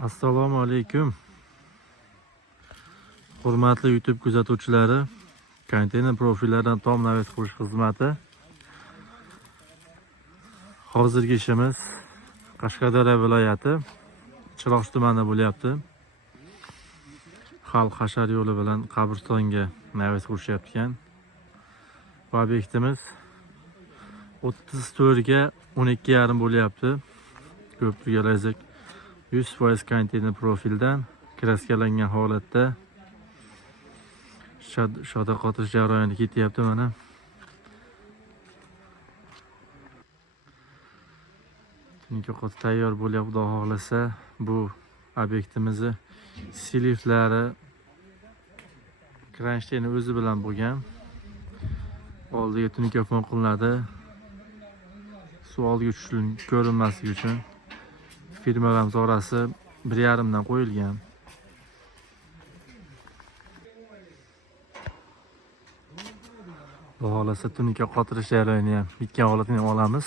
Assalomu alaykum. Hurmatli YouTube kuzatuvchilari, konteyner profillaridan tom navbat qilish xizmati. Hozirgi ishimiz Qashqadaryo viloyati Chiroq tumanida bo'lyapti. Xalq hashar yo'li bilan qabristonga navbat qilishyapti ekan. Bu obyektimiz 34 ga 12,5 bo'lyapti. Ko'prikga lazik 100% konteyner profildan kraskalangan holatda shoda qotish jarayoni ketyapti mana. Tunuka qoti tayyor bo'lyapti, xudo xohlasa. Bu obyektimizni siliflari kransheyni o'zi bilan bo'lgan. Oldiga tunuka fon qilinadi. Suv oldiga tushishi ko'rinmasligi uchun firma ramzorasi 1,5 dan qo'yilgan. Bu holasa tunuka qotirish jarayonini ham bitgan holatini ham olamiz.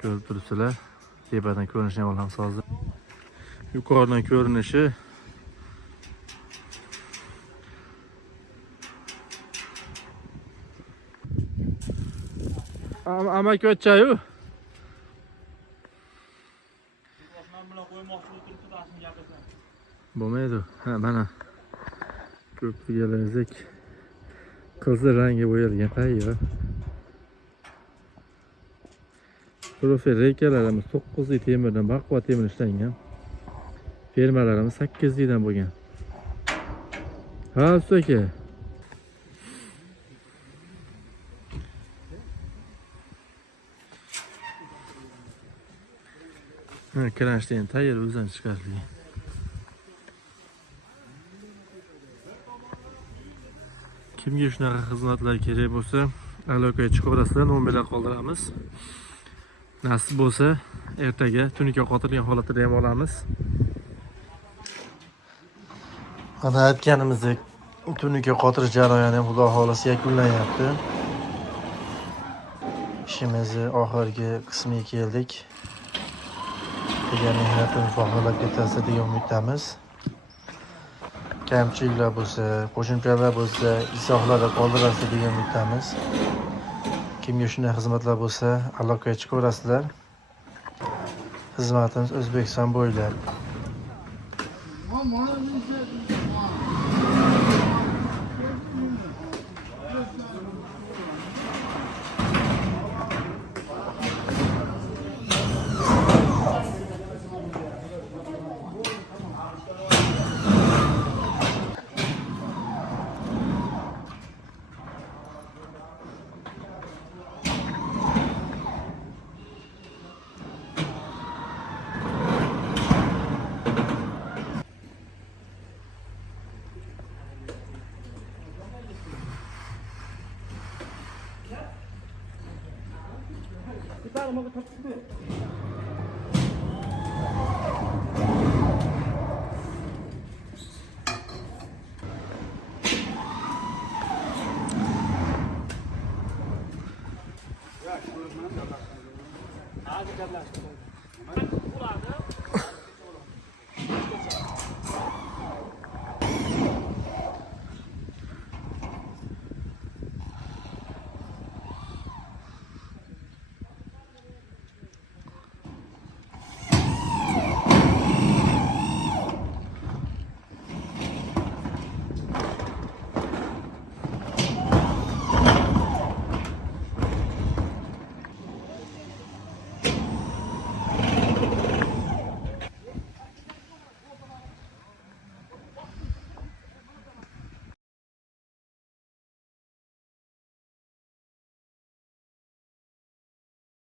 Ko'rib turibsizlar. Tepadan ko'rinishini ham olamiz hozir. Yuqoridan ko'rinishi amaki o'tchayu. Bo'lmaydi. Ha, mana ko'prikga lazik qizil rangga bo'yalgan tayyor. Profil reykalarimiz 9 temirdan, baquvvat temir ishlangan. Fermalarimiz 8 dan bo'lgan. Ha, usta aka. Ha, kransheyni tayyor o'zidan chiqarilgan. Kimga shunaqa xizmatlar kerak bo'lsa, aloqaga chiqaverasizlar, nomerlar qoldiramiz. Nasib bo'lsa, ertaga tunuka qotilgan holatida ham olamiz. Ana aytganimizdek, tunuka qotirish jarayoni ham xudo xolasa yakunlanyapti. Ishimizni oxirgi qismiga keldik. Degan mehnatimiz oxirlab ketadi degan umiddamiz. Kamchiliklar bo'lsa, qo'shimchalar bo'lsa, izohlarda qoldirasiz degan umiddamiz. Kimga shunday xizmatlar bo'lsa, aloqaga chiqaverasizlar. Xizmatimiz O'zbekiston bo'ylab.